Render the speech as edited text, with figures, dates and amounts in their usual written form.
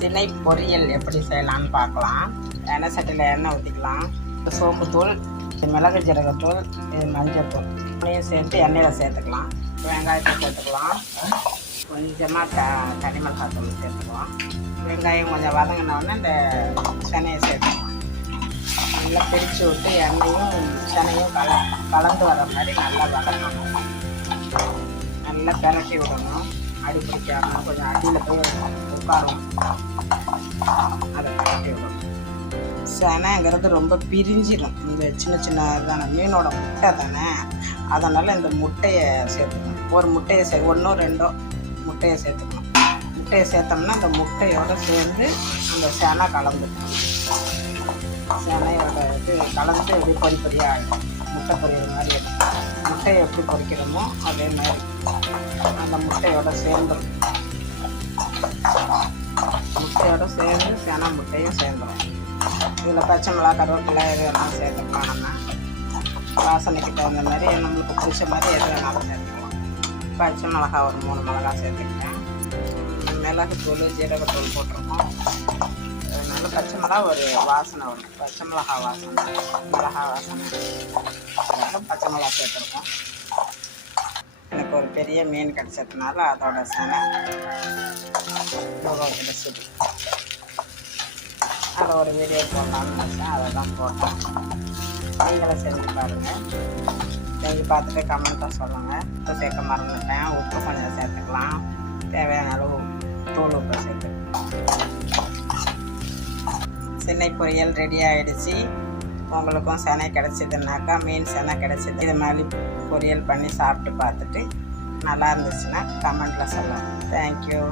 சினை பொரியல் எப்படி செய்யலான்னு பார்க்கலாம். எண்ணெய் சட்டியில் எண்ணெய் ஊற்றிக்கலாம். சோம்புத்தூள், மிளகு ஜீரகத்தூள், மஞ்சள்தூள் இதையும் சேர்த்து எண்ணெயில் சேர்த்துக்கலாம். வெங்காயத்தை சேர்த்துக்கலாம். கொஞ்சமாக தனி மிளகாத்தூள் சேர்த்துக்கலாம். வெங்காயம் கொஞ்சம் வதங்கினோடனே இந்த சனையை சேர்த்துக்கலாம். நல்லா பிரித்து விட்டு எண்ணெயும் சனையும் கலந்து வர மாதிரி நல்லா வதக்கணும். நல்லா பிரட்டி விடணும். அடி பிடிக்காமல் கொஞ்சம் அடியில் போய் உட்காரும். அதை பிரட்டி விடணும். சனைங்கிறது ரொம்ப பிரிஞ்சிடும். இந்த சின்ன சின்ன தானே மீனோட முட்டை தானே, அதனால் இந்த முட்டையை சேர்த்துக்கணும். ஒரு முட்டையை ஒன்றோ ரெண்டோ முட்டையை சேர்த்துக்கணும். முட்டையை சேர்த்தோம்னா அந்த முட்டையோடு சேர்ந்து அந்த சனை கலந்துக்கணும். சனையோட இது கலந்து எப்படி பொறி பொரியாக ஆகிடும். முட்டை பொரியல் மாதிரி இருக்கும். முட்டையை எப்படி பொரிக்கிறோமோ அதே மாதிரி அந்த முட்டையோடு சேர்ந்துடும். முட்டையோடு சேர்ந்து சனை முட்டையும் சேர்ந்துடும். இதில் பச்சை மிளகா, கருவேப்பிலை எது வேணாலும் சேர்த்துக்கலாம். நம்ம வாசனைக்கு தகுந்த மாதிரி நம்மளுக்கு பிடிச்ச மாதிரி எது வேணாலும் சேர்த்துக்கலாம். பச்சை மிளகா ஒரு 3 மிளகா சேர்த்துக்கிட்டேன். மிளகுத்தூள், ஜீரகத்தூள் போட்டிருக்கோம். அதனால பச்சை மிளகா ஒரு வாசனை வரும். பச்சை மிளகா வாசனை, மிளகா வாசனை, அதனால் பச்சை மிளகா சேர்த்துருக்கோம். எனக்கு ஒரு பெரிய மீன் கிடச்சதுனால அதோட சனை கிடச்சிது. அதை ஒரு வீடியோ போடலான்னு நினச்சேன், அதை தான் போட்டேன். நீங்களும் செஞ்சு பாருங்கள். செஞ்சு பார்த்துட்டு கமெண்ட்டாக சொல்லுங்கள். உப்பு சேர்க்க மறந்துட்டேன். உப்பு கொஞ்சம் சேர்த்துக்கலாம். தேவையான அளவு தூள் உப்பு சேர்த்துக்கலாம். சினை பொரியல் ரெடி ஆகிடுச்சு. உங்களுக்கும் சனை கிடச்சிதுனாக்கா, மீன் சனை கிடச்சிது, இது மாதிரி பொரியல் பண்ணி சாப்பிட்டு பார்த்துட்டு நல்லா இருந்துச்சுன்னா கமெண்ட்டில் சொல்லுங்கள். தேங்க்யூ.